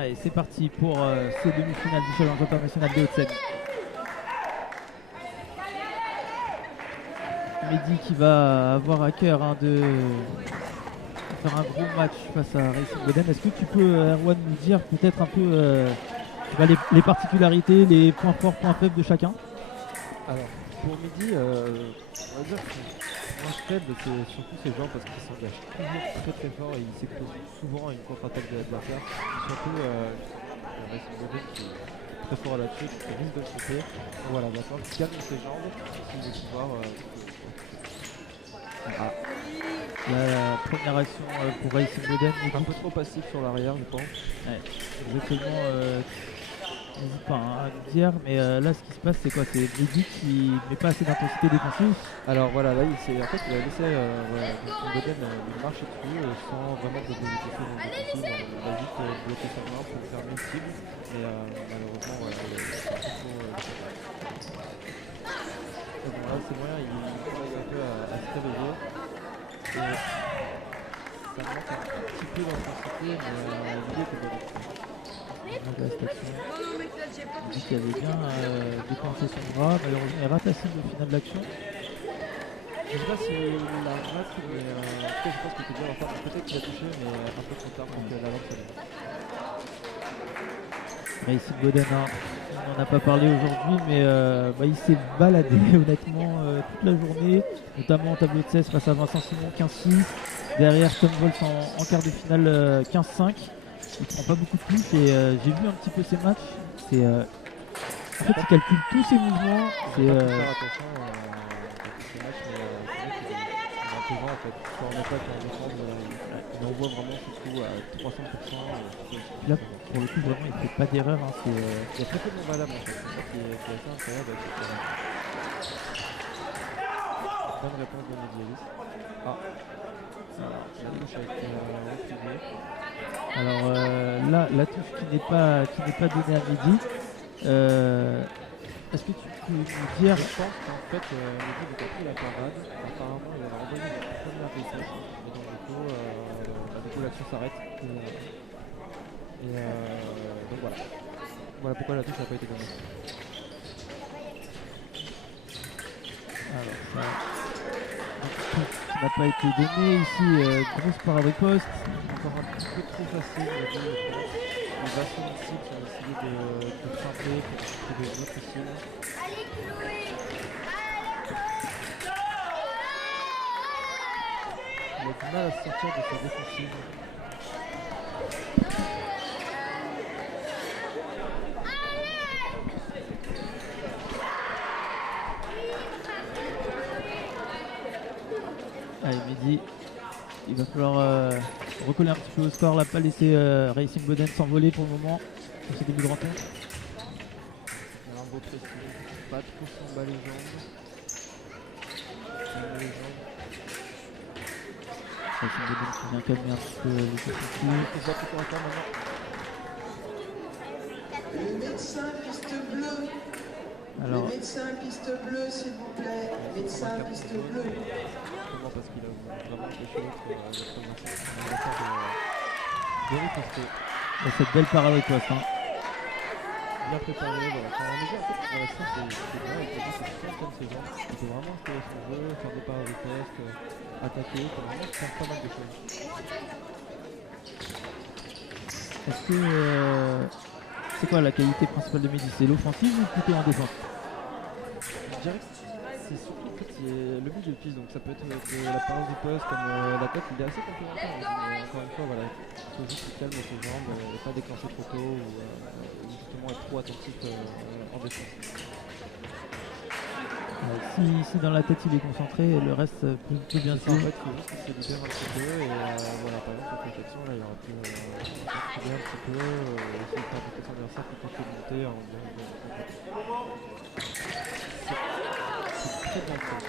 Allez, c'est parti pour ces demi-finales du challenge international de Haute-Seine. Mehdi qui va avoir à cœur de faire un gros match face à Racing Boden. Est-ce que tu peux, Erwan, nous dire peut-être un peu les particularités, les points forts, points faibles de chacun? Alors, pour Mehdi, on va dire que son point faible, c'est surtout ses jambes parce qu'il s'engage toujours très fort et il s'expose souvent à une contre-attaque de l'adversaire. Surtout Racing Boden qui est très fort là-dessus, qui risque de le tromper. Donc voilà, maintenant il calme ses jambes s'il veut pouvoir. La première action pour Racing Boden. Un peu trop passif sur l'arrière, je pense. Ouais, exactement. N'hésite pas à nous dire, mais là ce qui se passe c'est quoi? C'est Mehdi qui met pas assez d'intensité défensive. Alors voilà, là il a laissé Racing Boden lui marcher dessus sans vraiment de décision défensive. Il a juste bloqué sa main pour faire une cible, mais malheureusement bon, là c'est moyen, il commence un peu à se réveiller. Et ça manque un petit peu d'intensité, mais l'idée était bonne. Il dit qu'il avait bien dépensé son bras, malheureusement il rate la cible au final de l'action. Je sais pas s'il la rate, mais en tout cas je pense qu'il peut bien en faire. Peut-être qu'il a touché, mais un peu trop tard pour que la lampe s'allume. Racing Boden, on n'en a pas parlé aujourd'hui, mais il s'est baladé honnêtement toute la journée, notamment en tableau de 16 face à Vincent Simon 15-6, derrière Tom Vols en quart de finale 15-5. Il prend pas beaucoup de touches et j'ai vu un petit peu ses matchs. En fait, il calcule tous ses mouvements. Il faut faire attention à tous ces matchs, mais c'est vrai qu'il est un peu grand en fait. Quand on attaque en défense, il envoie vraiment ce coup à 300%. Là, pour le coup, vraiment, il fait pas d'erreur. Il y a très peu de non-valables en fait. C'est ça qui est assez incroyable avec cette erreur. Bonne réponse de Medialis. La touche a été refusée. Alors là, la touche qui n'est pas donnée à Mehdi. Est-ce que tu peux nous dire? Je pense qu'en fait, Mehdi a pris la parade. Apparemment, il a envoyé une première vitesse. Et donc, du coup l'action s'arrête. Et donc voilà. Voilà pourquoi la touche n'a pas été donnée. Alors, ça n'a pas été donné ici. Grosse parade au poste. Encore un petit peu trop facile, je pense. Les Vasson ici qui ont essayé de frapper pour trouver une autre cible. Il a du mal à se sortir de sa défensive. Allez, Mehdi, il va falloir recoller un petit peu au score, là, pas laisser Racing Boden s'envoler pour le moment sur ce début de rencontre. Il y a un beau pressing, pas trop s'emballer les jambes. Racing Boden qui vient calmer un petit peu les coups. Le médecin piste bleue. Alors, le médecin piste bleue, s'il vous plaît. Médecin piste bleue. Comment? Parce qu'il a vraiment empêché l'autre de riposter. Cette belle parade au poste. Bien préparé, voilà. Quand on est bien, en fait, voilà, ça c'est bien. Il faut dire que c'est comme ses jambes. Il peut vraiment installer son jeu, faire des parades de test, attaquer, il peut vraiment faire pas mal de choses. Est-ce que c'est quoi la qualité principale de Mehdi? C'est l'offensive ou plutôt en défense? Je dirais que c'est surtout en fait, le but de piste, donc ça peut être la parade du poste comme l'attaque, il est assez complémentaire. Mais encore une fois, voilà, il faut juste calmer ses jambes, pas déclencher trop tôt ou justement être trop attentif en défense. Si dans la tête il est concentré, le reste peut bien suivre. En suivre. fait, il faut juste qu'il se libère un petit peu et voilà, par exemple, cette réflexion là, il aurait pu se libérer un petit peu, essayer de faire des son adversaire plutôt que de monter en bien. C'est très bien fait.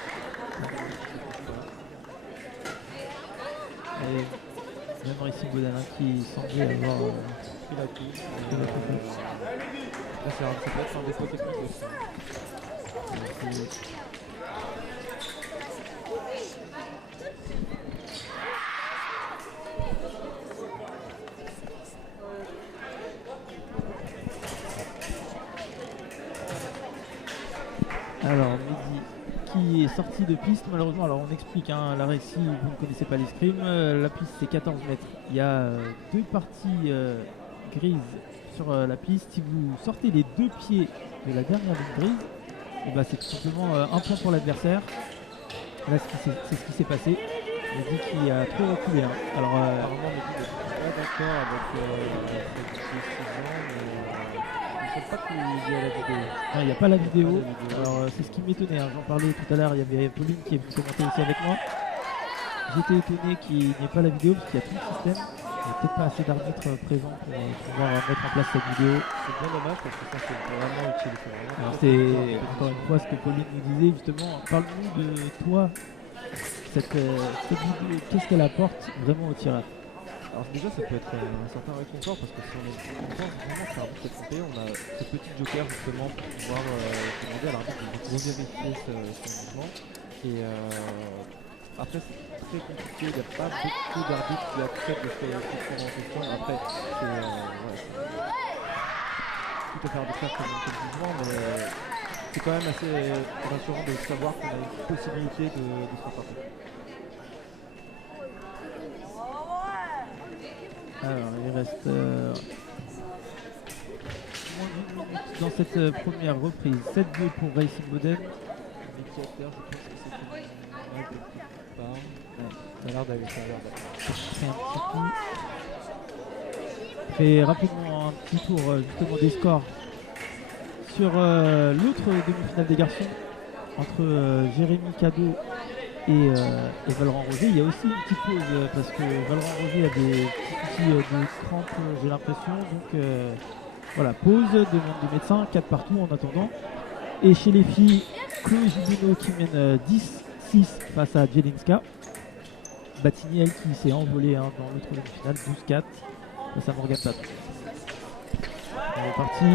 Et même Racing Boden qui semblait avoir pris la touche. Là, ça peut être un défaut technique aussi. Alors, Mehdi qui est sorti de piste, malheureusement. Alors, on explique, hein, l'arrêt si vous ne connaissez pas l'escrime. La piste, c'est 14 mètres. Il y a deux parties grises sur la piste. Si vous sortez les deux pieds de la dernière ligne grise, et bah, c'est tout simplement un point pour l'adversaire. Là, c'est ce qui s'est passé. Mehdi qui a trop reculé. Hein. Alors, Apparemment, Mehdi n'est pas d'accord avec cette décision, mais je ne sais pas qu'il y a la vidéo. non, il n'y a pas la vidéo. Pas la vidéo. Alors, c'est ce qui m'étonnait. Hein. J'en parlais tout à l'heure. Il y avait Pauline qui est venue commenter aussi avec moi. J'étais étonné qu'il n'y ait pas la vidéo parce qu'il y a tout le système. Il n'y a peut-être pas assez d'arbitres présents pour pouvoir mettre en place cette vidéo. C'est bien dommage parce que ça, c'est vraiment utile. Alors, c'est encore une fois ce que Pauline nous disait justement. Parle-nous de toi, cette vidéo. Qu'est-ce qu'elle apporte vraiment au tirage? Alors déjà, ça peut être un certain réconfort parce que si on pense vraiment que l'arbitre est trompé, on a ce petit joker justement pour pouvoir demander à l'arbitre de revérifier son mouvement. Et après, c'est très compliqué, il n'y a pas beaucoup d'arbitres qui acceptent de se prendre en question. Après, tout à fait arbitraire comme jugement, mais c'est quand même assez rassurant de savoir qu'on a une possibilité de se rattraper. Alors, il reste moins d'une minute dans cette première reprise. 7-2 pour Racing Modène. Médiateur, je pense que c'est une image de quelque part. Ouais, ça a l'air d'aller, ça a l'air d'aller. Fait un petit coup. Fait rapidement un petit tour justement des scores sur l'autre demi-finale des garçons entre Jérémy Cadeau et Valorant Roger. Il y a aussi une petite pause parce que Valorant Roger a des petits soucis de crampes, j'ai l'impression. Donc voilà, pause, demande du médecin, 4 partout en attendant. Et chez les filles, Chloé Jubino qui mène 10-6 face à Jelinska. Batigny, elle, qui s'est envolée dans l'autre demi-finale, 12-4 face à Morgan Pat. On est parti.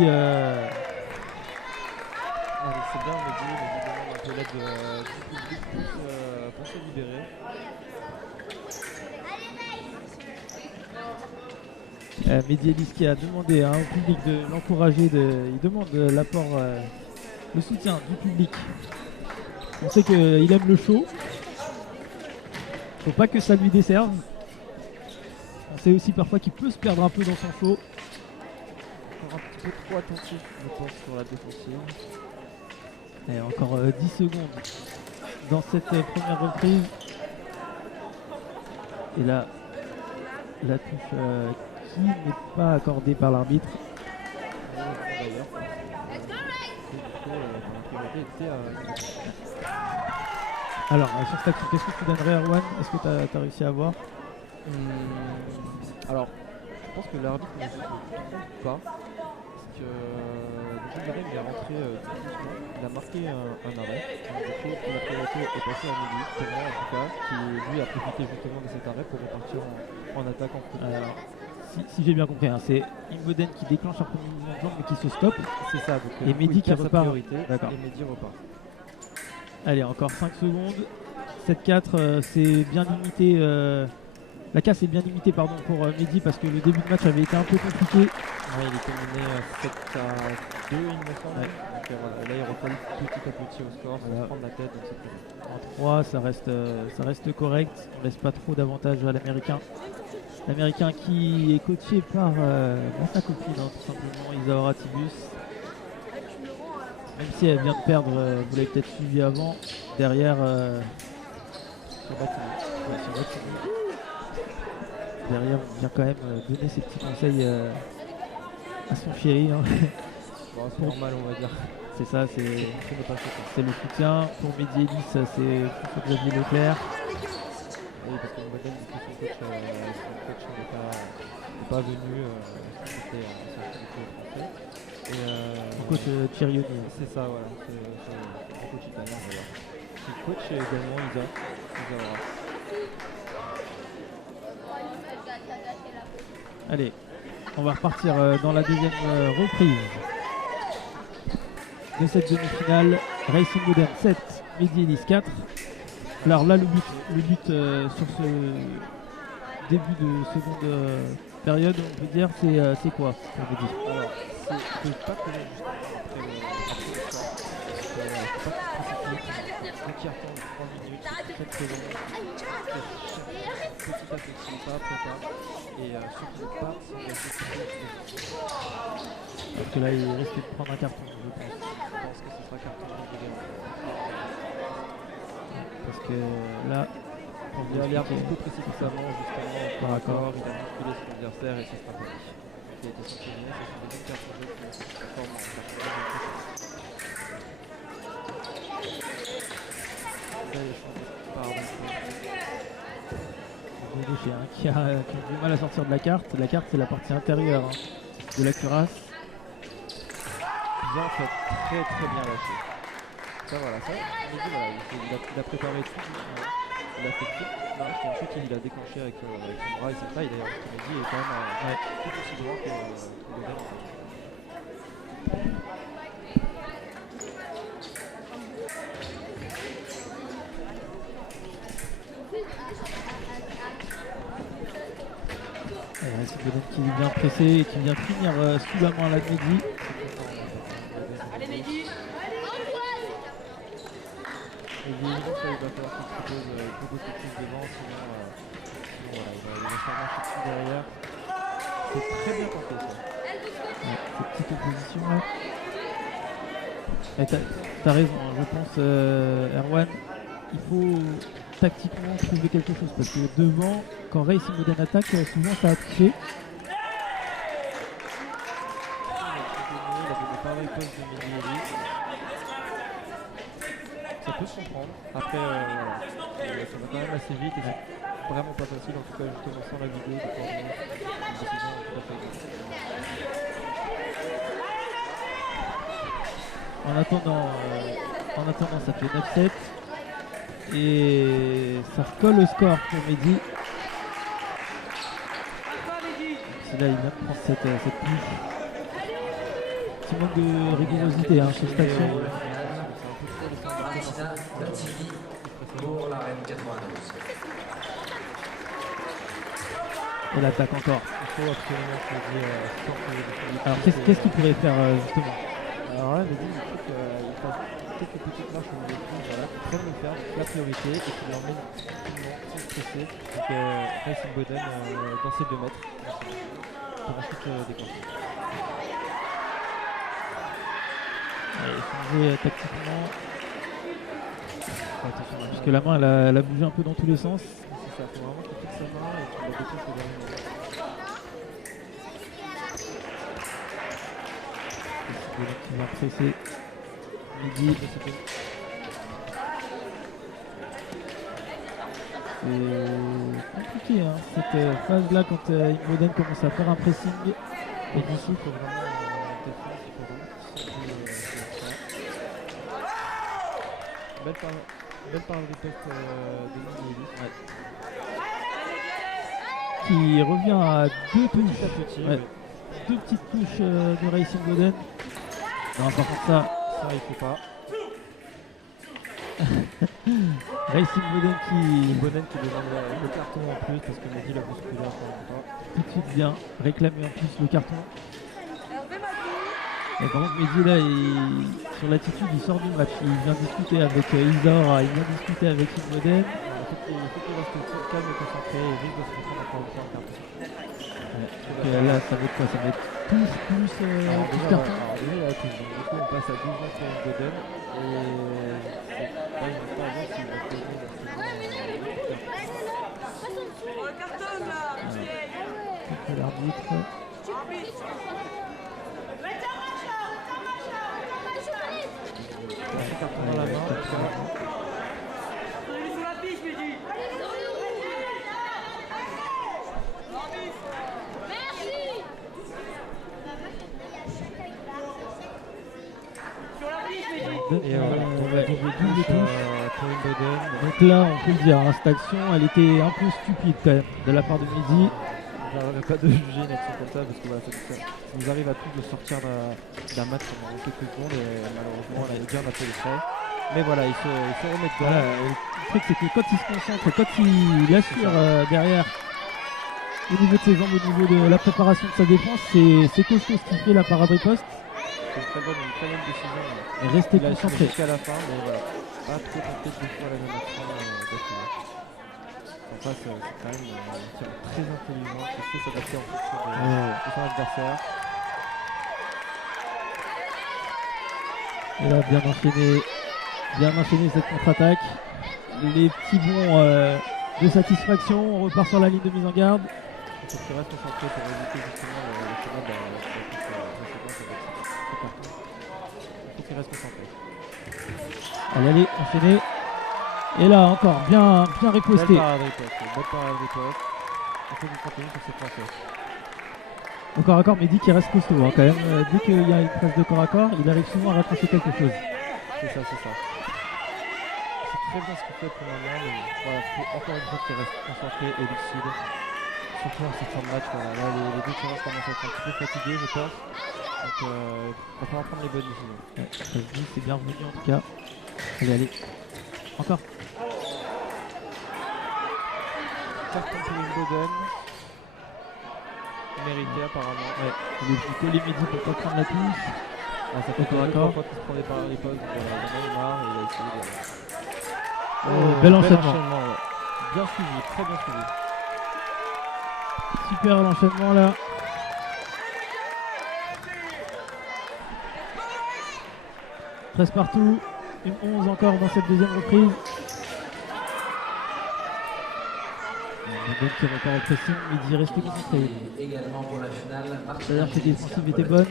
Allez, c'est bien, Mehdi demande un peu l'aide du public pour se libérer. Mehdi Ellis qui a demandé au public de l'encourager, il demande l'apport, le soutien du public. On sait qu'il aime le show. Faut pas que ça lui desserve. On sait aussi parfois qu'il peut se perdre un peu dans son show. Encore un petit peu trop attentif, je pense, sur la défensive. Et encore 10 secondes dans cette première reprise. Et là, la touche qui n'est pas accordée par l'arbitre. D'ailleurs, la priorité était à... Alors, sur cette action, qu'est-ce que tu donnerais à Erwan? Est-ce que tu as réussi à voir? Alors, je pense que l'arbitre ne se trompe pas. Parce que le Jérémy il est rentré tout doucement. Il a marqué un arrêt. Donc, du coup, la priorité est passée à Mehdi, pour moi en tout cas, qui lui a profité justement de cet arrêt pour repartir en attaque en premier. Alors, si j'ai bien compris, c'est Imboden qui déclenche un premier mouvement de jambe mais qui se stoppe. C'est ça, donc Et Mehdi qui repart. Priorité, D'accord. et Mehdi repart. Allez, encore 5 secondes. 7-4, c'est bien limité. La casse est bien limitée pour Mehdi parce que le début de match avait été un peu compliqué. Ouais, il était mené 7-2, il me semble. Ouais. Donc là, il recolle petit à petit au score sans prendre la tête. Donc c'est plus bien. En 3, ça reste correct. On laisse pas trop d'avantage à l'américain. L'américain qui est coaché par sa copine, tout simplement, Isaura Tibus. Même si elle vient de perdre, vous l'avez peut-être suivi avant, derrière Sur Batigny. Derrière, on vient quand même donner ses petits conseils à son chéri. Hein. Bon, c'est normal, on va dire. C'est ça, c'est le soutien. Pour Mehdi Ellis, c'est François Xavier Leclerc. Oui, parce que Modène, du coup, son coach n'est pas venu. C'était son français. Et Son coach Thierry. c'est ça, voilà. C'est le coach italien, d'ailleurs. Qui coach également Isaura. Allez, on va repartir dans la deuxième reprise de cette demi-finale. Racing Modern 7, Mehdi Ellis 4. Alors là, le but sur ce début de seconde période, on peut dire, c'est quoi pour Mehdi? Alors, c'est pas courir juste après le score. C'est pas précipite, dès qu'il retombe 3 minutes, très très long, petit à petit, pas après pas, et surtout ne pas s'engager trop vite. Parce que là, il risque de prendre un carton, je pense. Je pense que ce sera carton rouge également. Parce que là, Il a l'air beaucoup précipitamment, justement, par accord, il a bousculé son adversaire et ce sera pas lui. Il a été sanctionné, c'est son deuxième carton rouge qui se transforme en carton rouge. Boucher, hein, qui a du mal à sortir de la carte. La carte, c'est la partie intérieure de la cuirasse. Bien fait, très très bien lâché. Ça voilà, ça, on dit, voilà, il a préparé tout, il a fait tout. Là, ensuite il a déclenché avec son bras et sa taille d'ailleurs, ce qu'il m'a dit est quand même tout aussi droit que le dernier. C'est Boden qui vient presser et qui vient finir sous la main à la Mehdi. Allez Mehdi. Et évidemment, ça, il va falloir qu'il se repose beaucoup plus devant, sinon voilà, il va se faire marcher dessus derrière. C'est très bien tenté ça. Ouais, cette petite opposition là. T'as raison, hein, je pense Erwan, il faut tactiquement trouver quelque chose parce que devant, quand Racing Boden attaque, souvent ça a touché. Il a donné pareil poste de Mehdi. Ça peut se comprendre. Après, voilà, ça va quand même assez vite et c'est vraiment pas facile, en tout cas justement sans la vidéo, de coordonner une décision tout à fait exacte. En attendant, ça fait 9-7 et ça recolle au score pour Mehdi. C'est là, il vient de prendre cette touche. Petit manque de rigorosité sur cette action. Pour la reine 92. Et l'attaque encore. Il faut absolument que Mehdi sorte. Alors qu'est-ce qu'il pourrait faire justement? Alors là, Mehdi, il faut qu'il fasse quelques petites marches au milieu de tout, voilà, qu'il prenne le ferme, la priorité, et qu'il l'emmène tranquillement, sans stresser. Donc Racing Boden dans ses 2 mètres, pour ensuite déclencher. Allez, changer tactiquement. Attention, Parce que la main elle a bougé un peu dans tous les sens. c'est ça, il faut vraiment qu'il fixe sa main et qu'il la déclenche au dernier moment. Qui va presser Mehdi. C'est compliqué cette phase là quand Boden commence à faire un pressing. Et d'ici, il faut vraiment défense, il faut vraiment belle part de riposte de Mehdi. Qui revient à 2 touches. Petit à petit, Ouais. 2 petites touches de Racing Boden. Non, par contre ça il faut pas. Racing Boden qui Boden qui demande le carton en plus parce que Mehdi l'a bousculé encore une fois. tout de suite vient réclamer en plus le carton. Et par contre Mehdi là sur l'attitude il sort du match. Il vient discuter avec Isor, il vient discuter avec Boden. Il faut qu'il reste calme et concentré et risque de se reprendre encore une fois en carton. Donc là ça va être quoi? Ça va être touche plus carton. Alors déjà il y a la touche, donc du coup on passe à 12 ans pour Boden et c'est pas une histoire à voir s'il va se donner L'arbitre. carton dans la main. Et double pour une Boden. Donc là on peut le dire, cette action elle était un peu stupide quand même de la part de Mehdi. J'arriverai pas de juger une action comme ça parce que voilà, ça nous arrive à tous de sortir d'un match pendant quelques secondes et malheureusement on a bien fait les frais. Mais voilà, il se remet dedans. Voilà, le truc c'est que quand il se concentre, quand il assure derrière au niveau de ses jambes, au niveau de la préparation de sa défense, c'est costaud ce qu'il fait là par riposte. c'était une très bonne décision. Et restez Il a concentré. jusqu'à la fin, mais voilà, pas trop tenté deux fois la même action d'affilée. En face, c'est quand même un tir très intelligent qui sait s'adapter en fonction de son adversaire. Et là, bien enchaîné cette contre-attaque. Les petits bons de satisfaction. On repart sur la ligne de mise en garde. Il faut qu'il reste concentré pour éviter justement le chemin de la touche précédente avec ce carton. Il faut qu'il reste concentré. Allez, enchaîné. Et là, encore bien riposté. Belle parade riposte. Il faut du contenu sur ces Français. Au corps à corps, Mehdi qui reste costaud hein, quand même. Dès qu'il y a une presse de corps à corps, il arrive souvent à raccrocher quelque chose. C'est ça. C'est très bien ce qu'il fait pour le moment, mais voilà, faut encore une fois qu'il reste concentré et lucide. Surtout en cette fin de match, voilà. Là, les deux tireurs commencent à être un petit peu fatigués, je pense. Donc il va falloir prendre les bonnes décisions. Ouais, ça se dit, c'est bien revenu en tout cas. Allez. Encore. Carton pour Wimbledon. Mérité apparemment. Ouais. Il est plutôt les Mehdi pour pas prendre la touche. Ah, ça fait D'accord, deux d'accord. fois qu'il se prend les pauses, donc il en a marre et il a essayé de... Bel enchaînement. Ouais. Bien suivi, très bien suivi. Super l'enchaînement là. Presse partout. Une 11 encore dans cette deuxième reprise. Donc qui repart au pressing, Mehdi reste concentré. Également pour la finale. C'est-à-dire que les défensives étaient bonnes.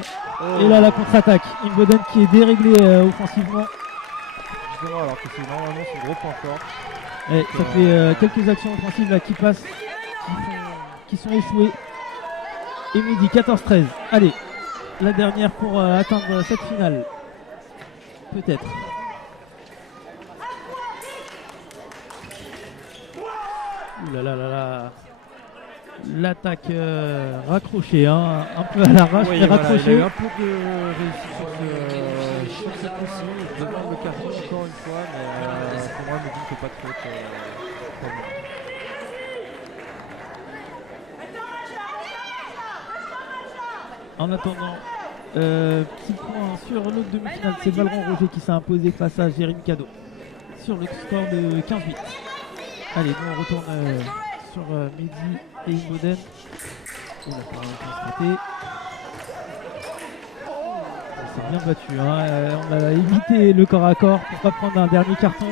Et là la contre-attaque. Wimbledon qui est déréglé offensivement. Justement, alors que c'est normalement son gros point fort. Et ça fait quelques actions offensives là qui passent, qui sont échouées. Et Mehdi 14-13. Allez, la dernière pour atteindre cette finale. Peut-être. Ouh là là là là. L'attaque raccrochée, hein, un peu à l'arrache, mais Voilà, raccrochée. il a eu un peu de réussite sur cette coup-ci. Il demande le carton encore une fois, mais pour moi, Mehdi ne fait pas de faute. Pour moi. En attendant, petit point sur l'autre demi-finale, c'est Valran Roger qui s'est imposé face à Jérémy Cadeau sur le score de 15-8. Allez, nous on retourne sur Mehdi et Wimbledon. Oh, la parade ratée. C'est bien battu, hein. On a évité le corps à corps pour pas prendre un dernier carton.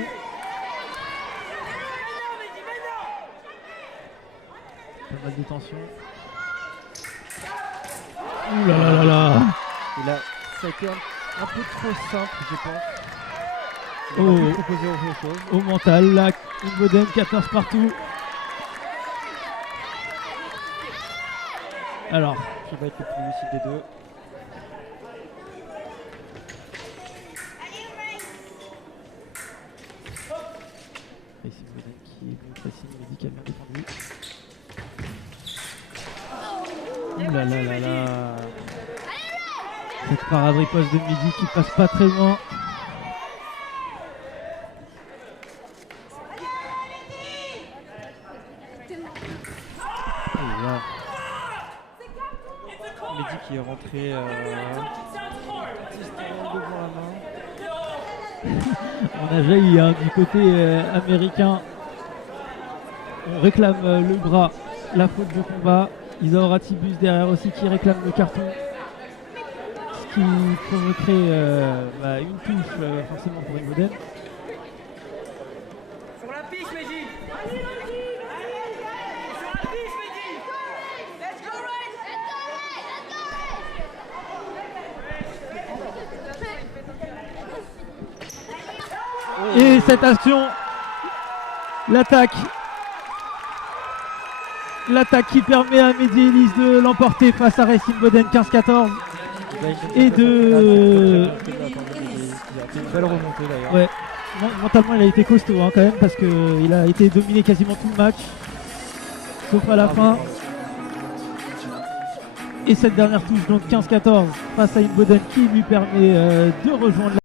Pas mal de tension. Ouh là là là là. Et là, ça a été un peu trop simple, je pense. Il Oh. aurait pu proposer autre chose. Au mental, là, Wimbledon 14 partout. Alors, Qui va être le plus lucide des deux. et c'est Wimbledon qui est venu facile, Mehdi qui a bien défendu. Ouh là là là là. Cette parade riposte de Mehdi qui passe pas très loin. Et là, Mehdi qui est rentré devant la main. on a jailli hein, du côté américain. On réclame le bras, la faute de combat. Isaura Ratibus derrière aussi qui réclame le carton. Ce qui provoquerait une touche forcément pour Wimbledon. Sur la piste, Mehdi. Allez, sur la piste, Mehdi. Let's go, Et cette action, l'attaque qui permet à Mehdi Ellis de l'emporter face à Racing Boden 15-14 et de... Il a fait une belle remontée d'ailleurs. Ouais, mentalement il a été costaud hein, quand même parce qu'il a été dominé quasiment tout le match sauf à la fin. Et cette dernière touche donc 15-14 face à Wimbledon qui lui permet de rejoindre